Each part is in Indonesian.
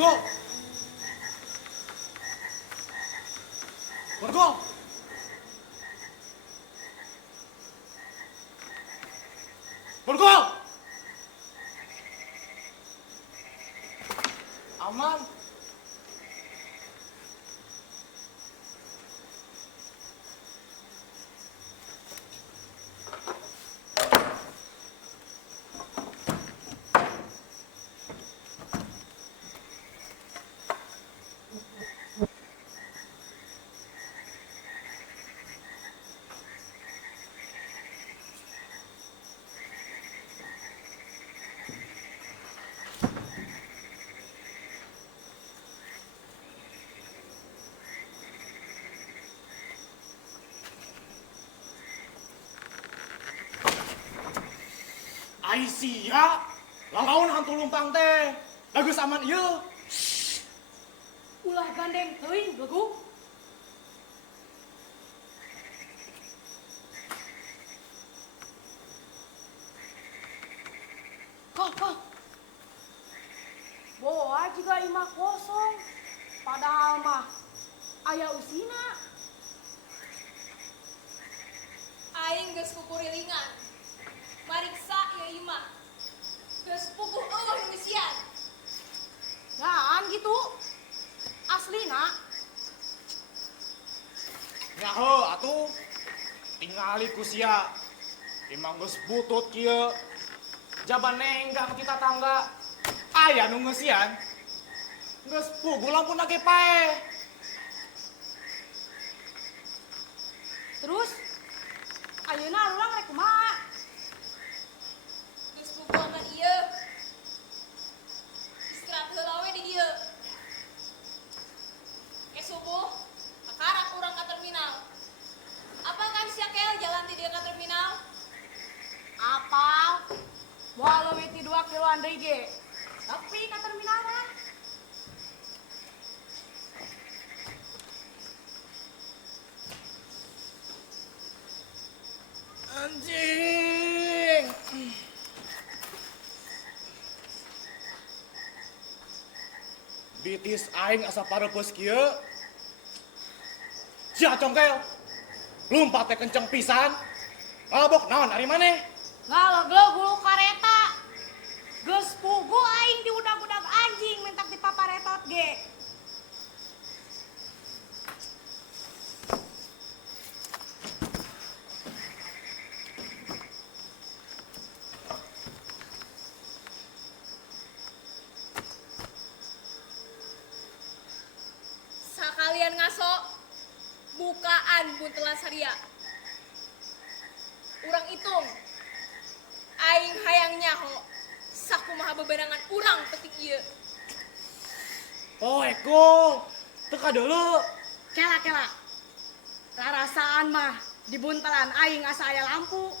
Borgol! Borgol! Borgol! Aman. Aisyah, lalaun hantu lumpang teh. Lagu saman ieu. Ulah gandeng teuing begu. Kok. Boa juga imah kosong. Padahal mah aya usina. Aing geus kukurilingan. Mariksa ieu imah. Geus puguh eueuh misian. Ngaan gitu. Aslina. Nyaho atuh. Tingali ku sia. Imang geus butut kieu. Jaban nenggang kita tangga. Aya nu ngeusian. Geus puguh lampuna ge pae. Terus ayeuna urang rek kumaha? Geus puguh aman ieu. Istirahat heula we di dieu. Ke subuh, kakarak urang ka terminal. Apa kan sia kel jalan ti dieu ka terminal? Apal? Walau ti 2 kiloan deui ge. Tapi ka terminal mah. Anjing. Bitis aing asa pareupeuss kieu. Sia congkel. Lumpat teh kenceng pisan. Ngalabok naon ari maneh? Ngaleglog hulu kareta. Geus puguh aing di udag-udag anjing mentak dipaparetot ge. Sakalian ngaso bukaan buntelan saria. Urang hitung. Aing hayang nyaho sakumaha beberangan urang petik ieu. Oh Eko, teka dulu. Kela. Larasaan mah di buntelan aing asa aya lampu.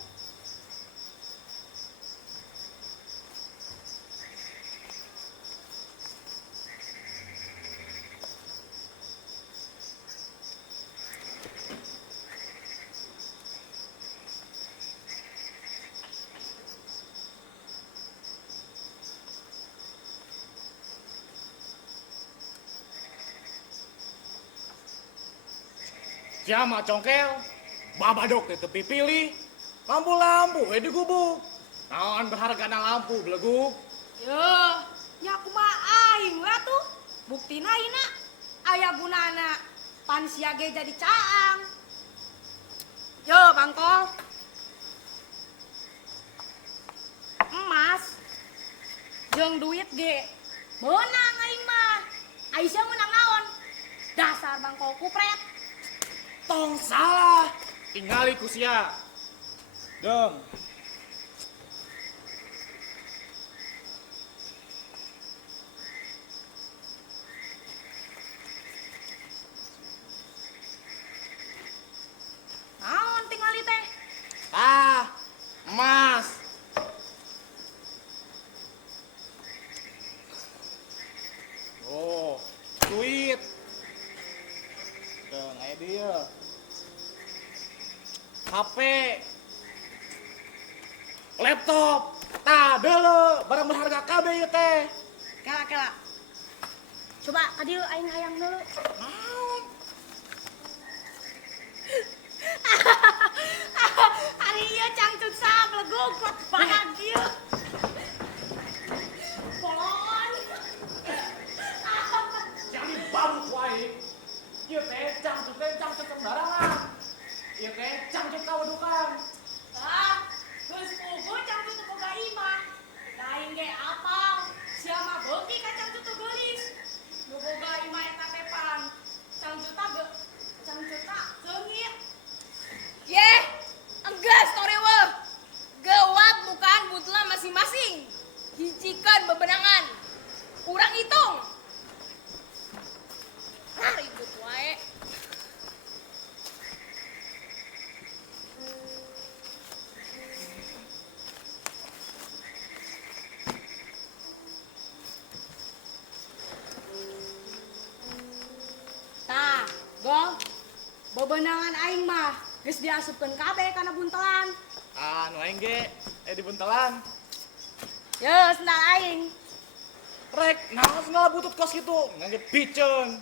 Siapa congkel? Babadok teh tepi pilih. Lampu-lampu we digubuk. Naon berharga na lampu beleguk. Yeuh, nya kumaha aing we atuh. Buktina ayeuna aya gunana pan sia ge jadi caang. Yo, Bangkol. Emas. Jeung duit ge. Meunang aing mah. Aisyah menang naon? Dasar Bangkol kupret. Tong salah. Tingali ku sia. Deng. Naon tingali teh? Emas. Oh, duit. Deng, aya dieu. HP. Laptop. Tah deuleu, barang berharga kabeh ieu teh. Kela. Coba kadieu aing hayang dulu. Naon? Ari ieu cangcut sablegog kuat bahagia. Bolon. Jadi baru wae. Ieu teh cangcut sembarangan. Ieu teh cangcut kawedukan. Tah, geus puguh cangcut teu boga imah. Lain ge apal, sia mah beuki ka cangcut teu geulis. Nu boga imah eta teh pan. Cangcuta seungit. Yeh, enggas story weh. Gawat bukan butlah masing-masing. Hijikeun bebenangan. Urang hitung. Ribut wae. Tah, gol. Bebenangan aing mah geus diasupkeun kabeh kana buntelan. Nu aing ge di buntelan. Yeus sendal aing. Rek, naon segala butut kos kitu? Ngangge piceun.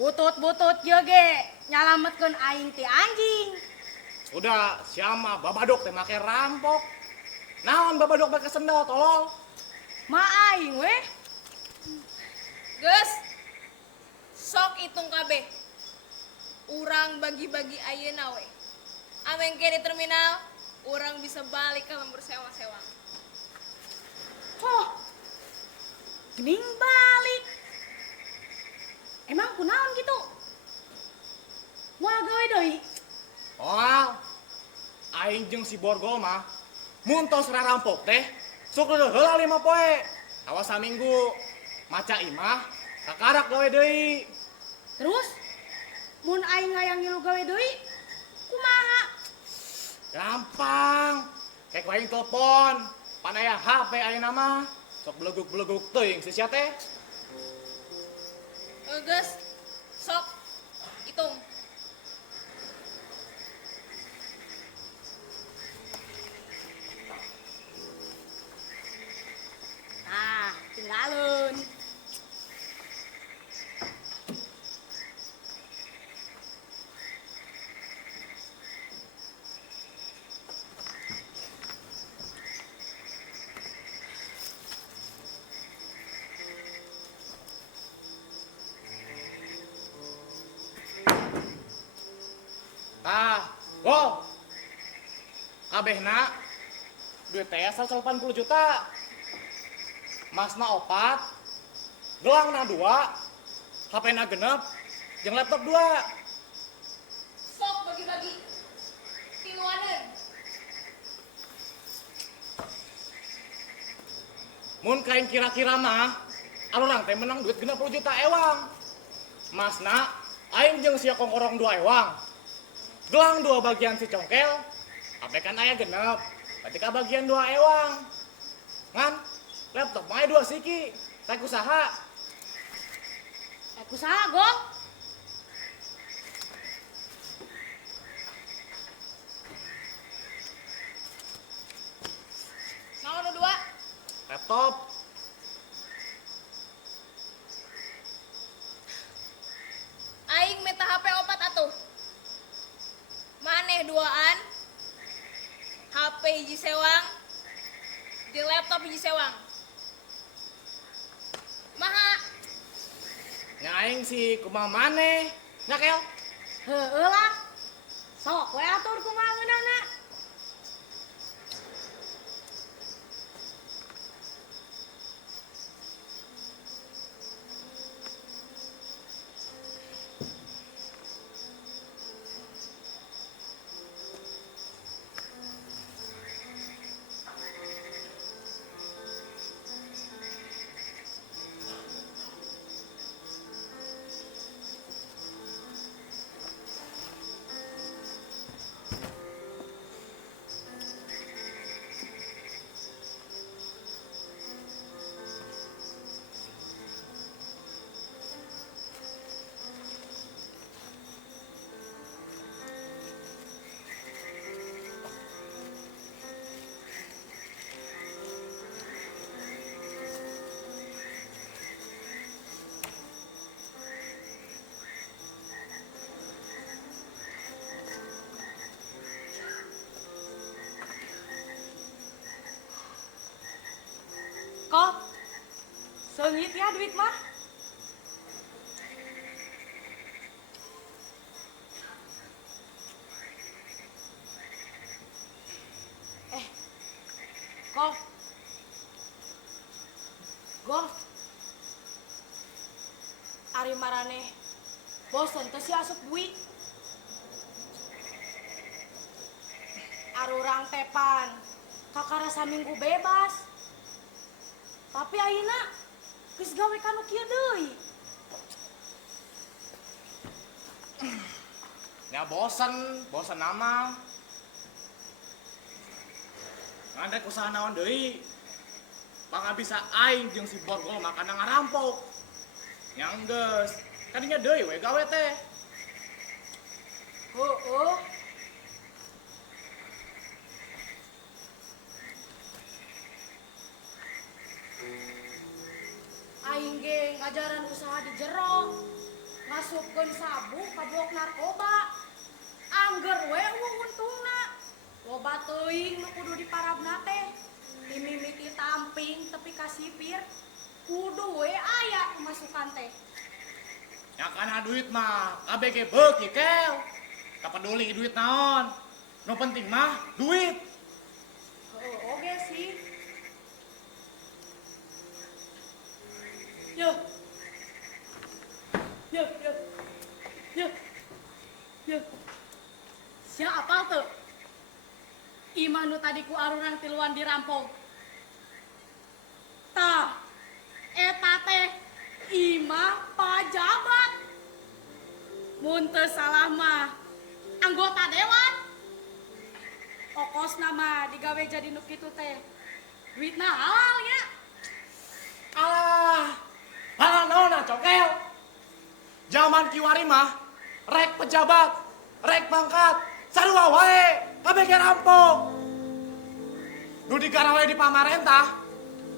Butut-butut ieu ge nyalametkeun aing ti anjing. Udah, siapa babadok teh make rampok. Naon babadok make sendal tolol. Ma aing weh. Geus. Sok hitung kabeh. Urang bagi-bagi ayeuna we. Amengke di terminal, urang bisa balik ke lembur sewa-sewa. Hoh. Gening balik. Emang kunaon gitu? Moal gawe deui. Oh, aing jeung si Borgol mah mun tos rarampok teh sok heula 5 poe. Awas saminggu maca imah kakarak gawe deui. Terus mun aing hayang ngilu gawe deui, kumaha? Gampang. Kayak aing telepon, pan aya HP ayeuna mah. Sok beleguk-beleguk teuing si sia teh. Geus. Sok hitung. Nah, tinggalun. Tah, wow. Kabehna duit teh 180 juta. Masna 4, gelangna 2, HP-na genep, jeung laptop 2. Sok bagi-bagi. Tiluaneun. Mun kain kira-kira mah, arurang teh menang duit 60 juta ewang. Masna, aing jeung sia kongkorong 2 ewang. Gelang 2 bagian si congkel, HP kan aya genep, berarti ka bagian 2 ewang. Ngan, laptop mah 2 siki, rek usaha. Aku salah, Gol. Naon nu dua? Laptop, Aing meta HP 4 atuh. Maneh duaan. HP hiji sewang. Di laptop hiji sewang. Maha. nya aing si kumaha maneh, nya kel. Heueuh lah. Sok we atur kumaha meunangna. Seungit ya duit mah. Golf. Golf. Ari marane bosen teh si asup duit. Arurang tepan kakara saminggu bebas. Tapi ayeuna geus gawe kanu kieu deui. Ya bosen nama. Ngandek usaha naon deui. Pangabisa aing jeung si Borgol makana ngarampok. Yang geus, kadinya deui we gawe teh. Oh. Aing ge ngajaran usaha di jero. Ngasupkeun sabu ka blok narkoba. Angger we untungna. Loba teuing nu kudu diparabna teh. Dimimiti tamping tepi ka sipir. Kudu we aya masukan teh. Ya kana duit mah kabeh ge beuki kel. Kapeduli duit naon. Nu penting mah duit. Oke sih. Yo. Siapa tuh? Ima nu tadi ku arurang tiluan dirampok. Tah, eta teh Ima pajabat. Mun teu salah mah anggota dewan. Okosna mah digawe jadi nu kitu teh. Duitna halal ya. Alah, halal naon cokel. Zaman kiwari mah rek pejabat, rek pangkat, sarua wae, kabeh ge rampok. Nu digarawe di pamarentah,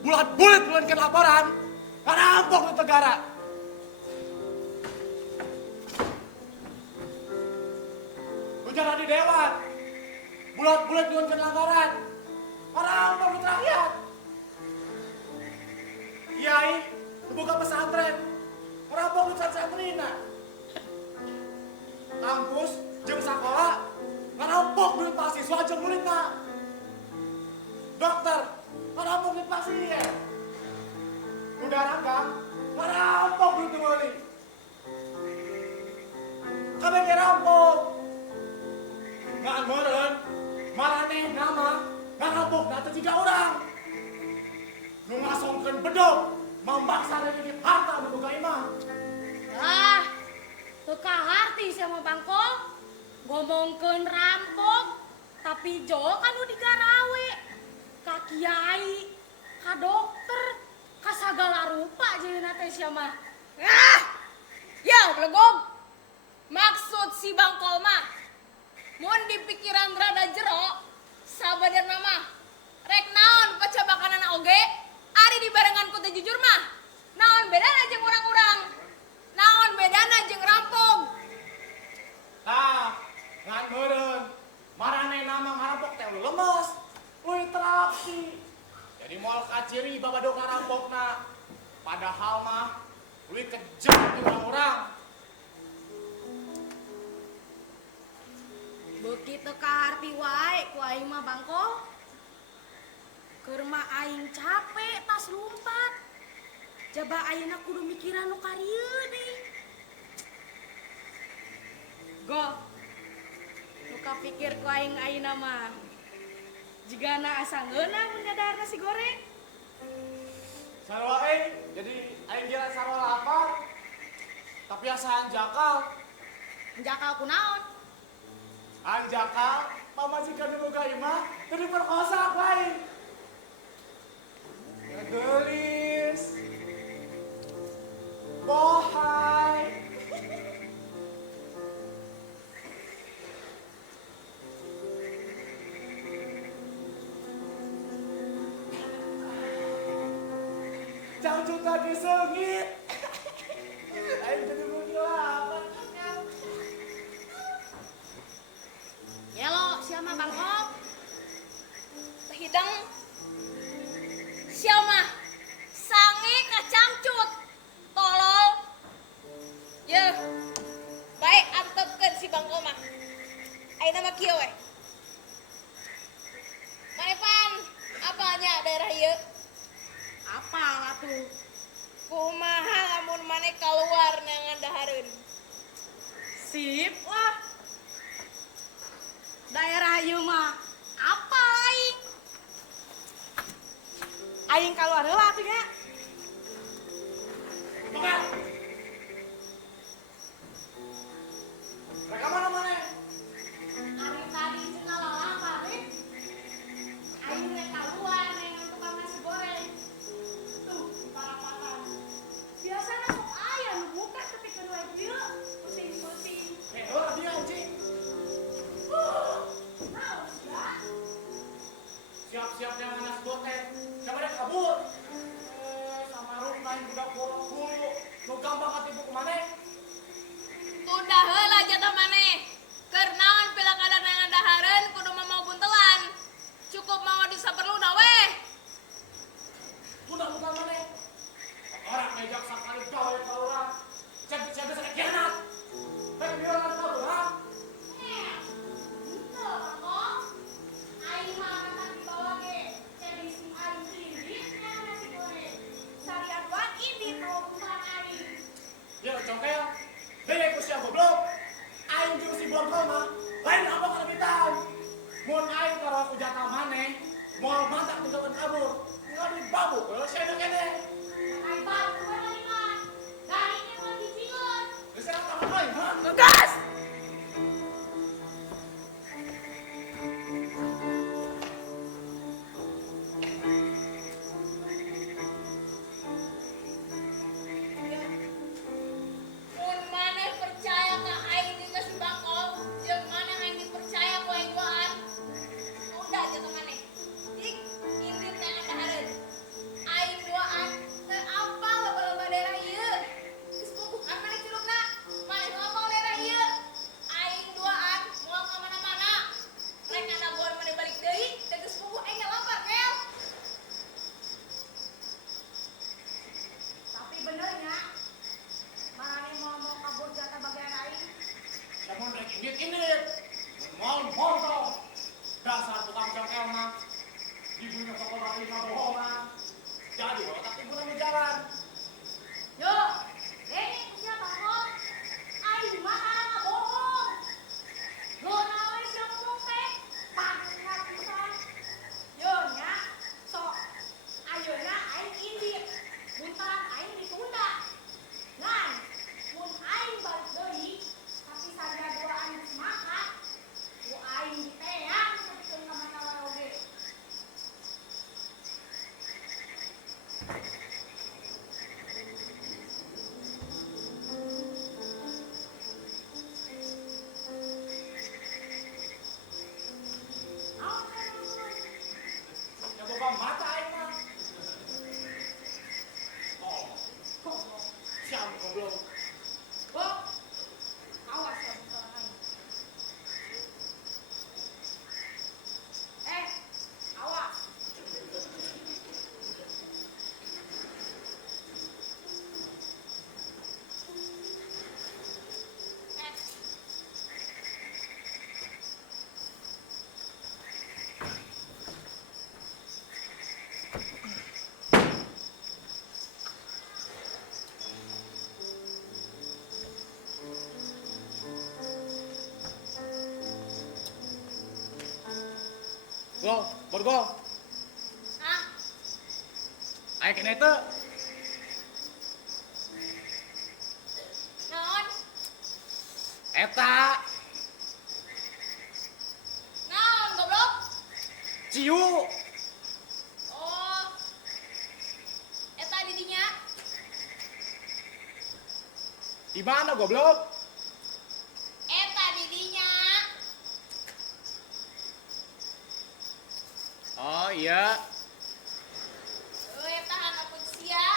bulat-bulit nulenkeun laporan, ngarampok nu tegara. Nu jara di dewan, bulat-bulit nulenkeun laporan, ngarampok nu rakyat. Kiai, buka pesantren, ngerampok nu santrina. Kampus jeung sakola ngarampok duit mahasiswa jeung muridna. Dokter ngarampok duit pasien. Udah ragang ngarampok duit meuli. Kabeh ngerampok. Ngan meureun maraneh nama ngarampok teh tiga urang. Nu ngasongkeun bedog mambaksa dikit harta nu boga imah. Ah, teu kaharti sama Bangkol. Ngomongkeun rampok, tapi jo kanu digarawe. Ka kiai, ka dokter, ka sagala rupa jeuna teh sia mah. Ah! Ya, belegog. Maksud si Bangkol mah mun di pikiran rada jero sabadarna mah rek naon pacabakanana oge ari dibarengan ku teh jujur mah. Naon bedana jeung urang-urang? Naon bedana jeung rampok? Tah, ngan meureun maraneh nama ngarampok teh lemes, euy terapi. Jadi moal kaciri babado ngarampokna. Padahal mah euy kejam ti urang-urang. Beuki teu kaharti wae ku aing mah Bangkol. Keur mah aing capek tas lumpat. Jaba ayeuna kudu mikiran nu karieu deui. Go. Nu kapikir ku aing ayeuna mah jigana asa ngeunah mun nyadar nasi goreng. Sarua jadi aing kira sarua lapar. Tapi asa anjakal. Jakal kunaon? Anjakal pamajikan nu boga imah teu diperkosa ku aing. Gelis. Bohai. Jauh tadi sengit. Aing jadi mengilap. Yelo, siapa Bangkol? Teh hidang sia mah sange kacang nama kieu we. Manepan, apanya daerah ieu? Apa atuh? Kumaha lamun mane keluar neangan dahareun? Sip lah. Daerah ieu mah apa aing? Aing keluar heula atuh nya. Makan. Mereka mana? Ari tadi cenah lapar, aing rek keluar nengan tukang nasi goreng. Tuh, di parapatan. Biasana sok aya nu buka tapi kedua ieu puting-puting. Dia anjing. Naon ya? Siap-siap yang manas botek. Siapa yang kabur? Sama Rum lain budak borok bulu. Nu gampang katipu kemana? Tunda heula jatah maneh. Keur naon pila kadar neangan dahareun kudu mau buntelan. Cukup mau disaperluna weh. Budak-budak mana? Orang ngejak sakali gawe ka urang. Cek-cek sakit kianat. Baik dia orang kabur, ha? Henteu, Kang. Aing mah makan di bawah ge. Jadi si aing indit nengan nasi goreng. Sarian buat indit mau buntalan aing. Ya congkel. Bele ku sia goblok. Aing jeung si Borgol mah lain abang kalebitan. Mun aing karo aku jatah maneh, moal mantak tinggalkeun kabur. Tinggal di babu, sia enak kene. Makai batu we tadi mah. Garingnya mah dicingkeun. Geus sana taman lain, ha? Tugas. Mun maneh percaya ka aing jeung ka si Bangkol, jeung maneh aing dipercaya ku aing duaan. Udah jatuh maneh. Dik, indit neangan dahareun. Aing duaan teu apal loba-loba daerah ieu. Geus bubukan maneh culukna. Maneh nu apal daerah ieu. Aing duaan moal ka mana-mana. Rek ngadagoan maneh balik deui, teh geus bubuh aing lapar kel. Tapi benernya marane mau kabur jatah bagian aing. Namun rek indit. Moal montong. Dasar tukang congkel mah. Dibunuh sekolah lima bohongan. Jadi otak ibu nang jalan. Yo, ini siapa kok? Aing mah karang bohong. Yo naon sih ngomong teh? Pangat pisan. Yo nya, sok ayeuna aing indit. Buntalan aing ditunda. Ngan, mun aing balik deui, tapi saja duaan geus makan, ku aing diteang sapikeun ka mana oge. Naon teh ngomong? Ya boga mata aing mah. Oh, siam goblok. Bo, awas ya buntalan aing. Awas. Go, Borgol. Hah? Aya kene teu. Naon? Eta Naon goblok? ciu. Oh. Eta di dinya. Di mana goblok? Eta di dinya. Oh iya. Eta hana sia.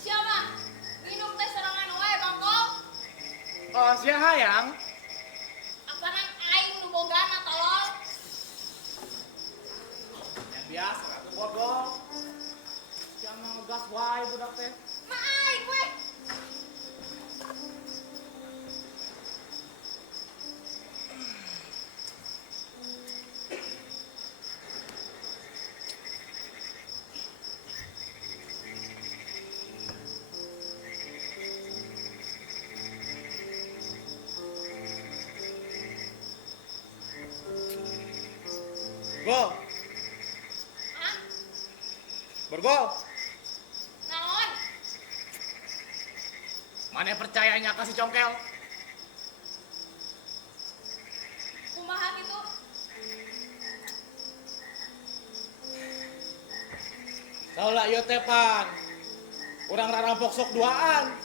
Siapa? Minum teh serangan wae Bangkol. Oh sia hayang. Apanan aing nu bogana tolol. Yang biasa atuh Gol. Jangan ngegas wae budak teh. Maai gue. Gol. Hah? Bergol. Naon? Mana percayanya kasih congkel? Kumaha gitu? Salah ieu teh pan. Urang rarampok sok duaan.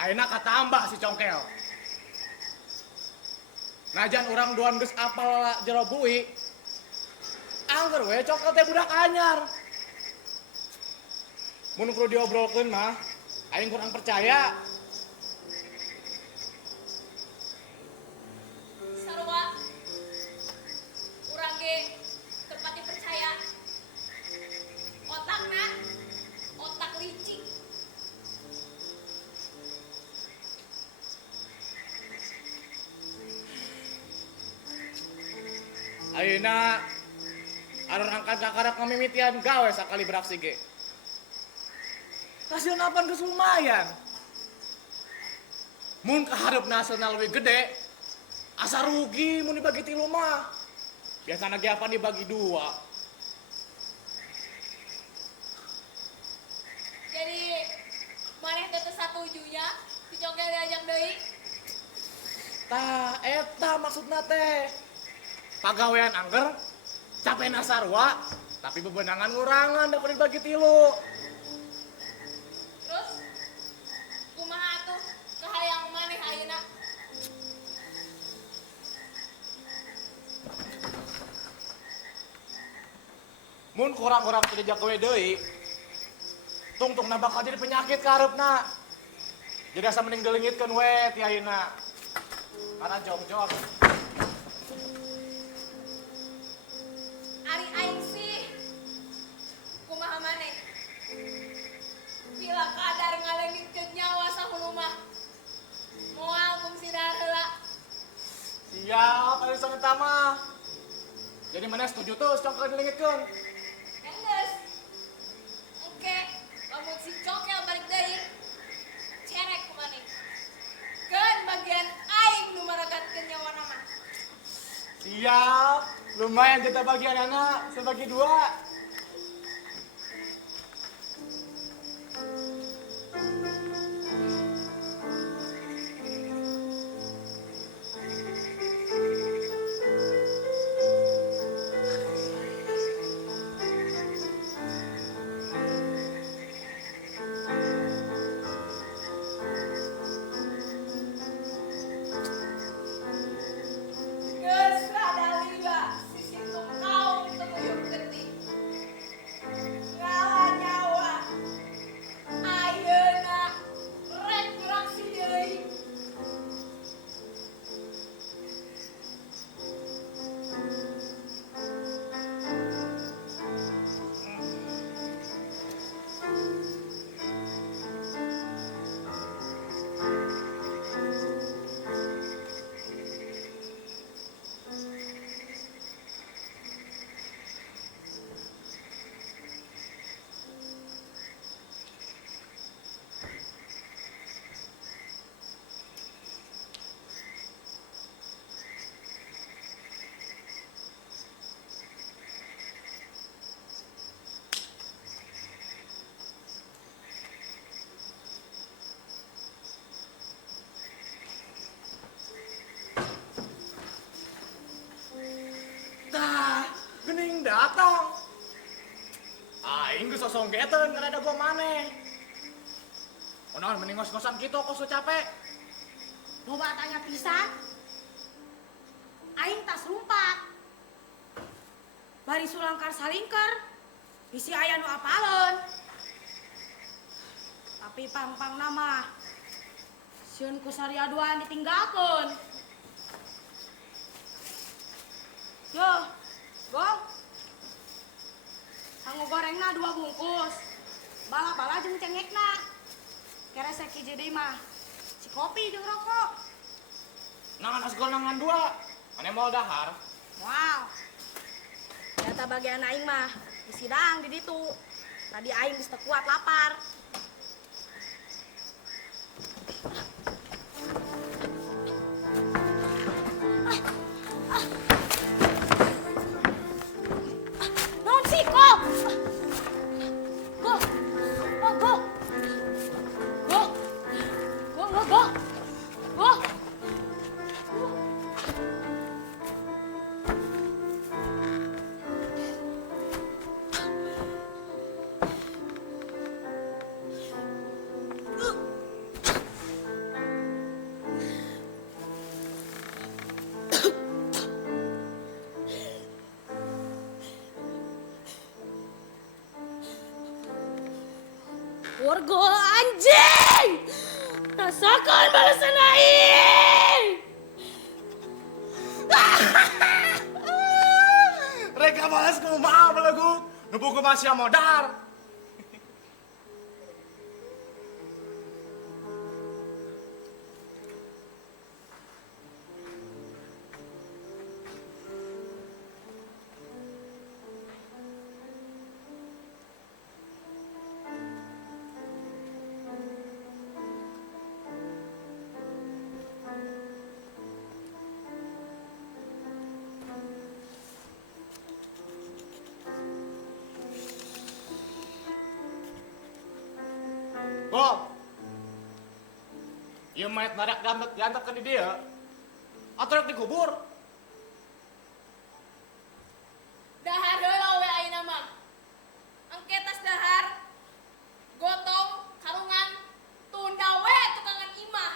Ayeuna katambah si congkel. Najan urang duaan geus apal jero bui. Angger we congkel teh budak anyar. Mun kudu diobrolkeun mah aing kurang percaya. Sarua. Urang ge tepati percaya. Otakna otak licik. Ayeuna alur angkat kakarak ngamimitian gawe sakali beraksi ge. Hasil napan geus lumayan. Mun kaharepna hasilna leuwih gede, asa rugi mun dibagi 3 mah. Biasana ge apa dibagi 2. Jadi maneh teh teu satujunya dicongkel diajak deui. Tah eta maksudna teh. Pagawean angger capena sarua tapi bebenangan ngurangan da kudu dibagi 3. Terus kumaha atuh kahayang maneh ayeuna? Mun kurang-kurang teu dijak gawe deui, tungtungna bakal jadi penyakit ka hareupna. Jadi asa mending dileungitkeun we ti ayeuna. Karena jong-jong. Ari aing sih kumaha maneh? Bila kadar ngaleungitkeun nyawa sahulu mah. Moal fungsi heula. Siap, aya sang eta mah. Jadi mana setuju tuh congkel dileungitkeun? Enggeus. Engke, lamun si congkel balik deui, cerek ku maneh. Keun bagian aing nu maragatkeun nyawana mah. Siap, lumayan kita bagian anak, sebagi 2. Geus rada liba sisitung kaum teguyup geuting. Ngawa nyawa. Ayeuna rek beraksi deui. Tah, geuning datang. Aing geus sosonggeteun kada ada gua maneh. Onaon mending ngos-ngosan kitu kos capek. Loba tanya pisan. Aing tas rumpak. Bari sulangkar salingker. Bisi aya nu apaleun. Tapi pang-pang nama. Sieun ku sariaduan ditinggalkeun. Yo, Gol. Kanggo gorengna 2 bungkus. Bala-bala jeung cengekna. Keresek hiji deui mah. Si kopi jeung rokok. Nangan asgonangan 2. Ane mau dahar. Wow. Ternyata bagian aing mah disidang di ditu. Tadi aing geus teu kuat lapar. Naon sih kok? Go. Oh, go. Go. Go, go, go. Go. Warga anjing! Rasakan balasan aing! Reka balas kumaha belagu. Nubu ke masih modar. Bob, ieu mayat narak diantapkan di dia, atau rek dikubur? Dahar heula we ayeuna mah. Engketas dahar, gotong, karungan, tunda we tukangan imah.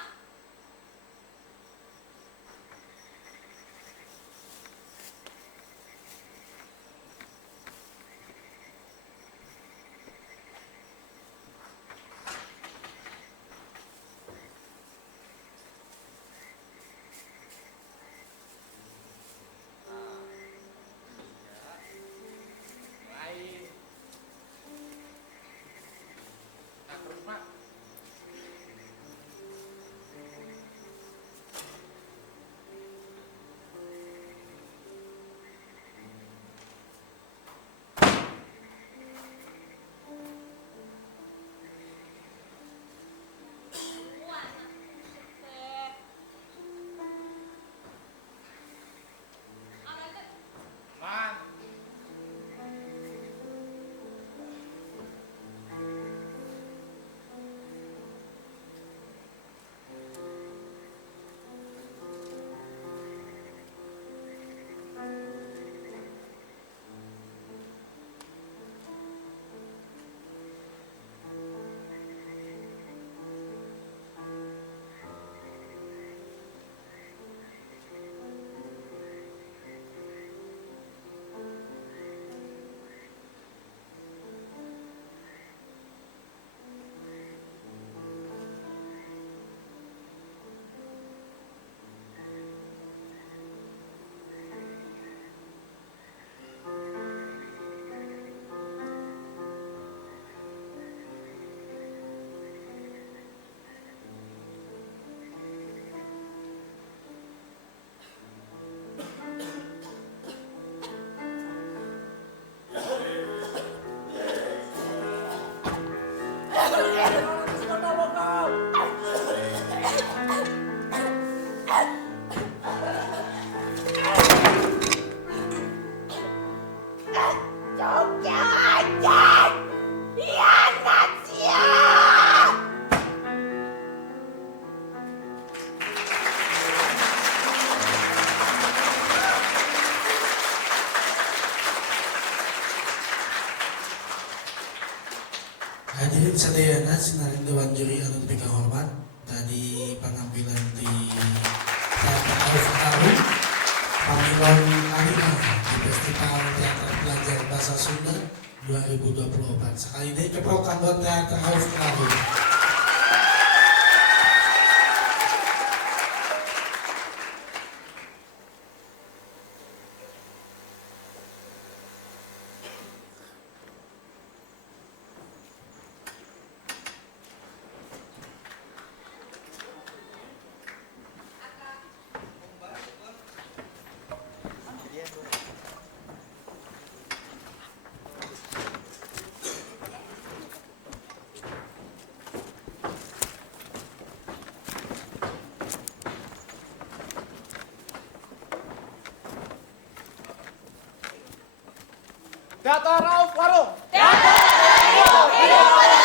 Man, Hadirin sadayana sinaring Dewan Juri anu teu kahormat tadi pengambilan di Teater Alf-Aru pamilon Alina di Festival Teater Pelajar Bahasa Sunda 2024. Sekali deui keprok kanggo Teater Alf-Aru. Teater Rauf Warung. Teater Radio Hidup